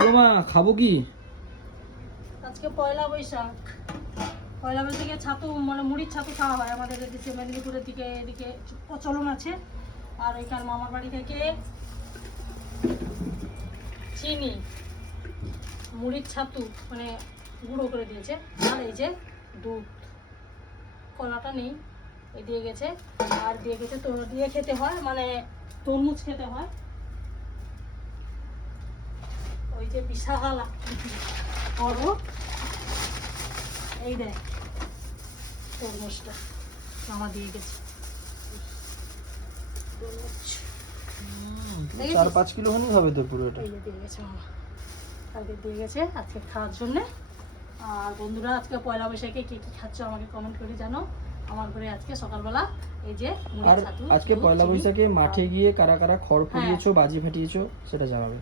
মা খাবো কি? আজকে পয়লা বৈশাখ। পয়লা বৈশাখে ছাতু মানে মুড়ির ছাতু খাওয়া হয় আমাদের এদিকে, মেদিনীপুরের দিকে এদিকে প্রচলন আছে। আর এখানে মামার বাড়ি থেকে চিনি মুড়ির ছাতু মানে গুঁড়ো করে দিয়েছে। আর এই যে দুধ, কলাটা নেই, এই দিয়ে গেছে। আর দিয়ে গেছে তো দিয়ে খেতে হয়, মানে তরমুজ খেতে হয়। ওই যে বিশাল বড়, এই দেখ তরমুজটা মামা দিয়ে গেছে। 4-5 কিলো হলেই হবে তো পুরো এটা। এই যে দিয়ে গেছে মামা, কালকে দিয়ে গেছে আজকে খাওয়ার জন্যে। আর বন্ধুরা আজকে পয়লা বৈশাখে কে কী খাচ্ছ আমাকে কমেন্ট করে জানো। আমার ঘরে আজকে সকালবেলা এই যে আর আজকে পয়লা বৈশাখে মাঠে গিয়ে কারা কারা খড় পুড়িয়েছো, বাজি ফাটিয়েছো সেটা জানাবে।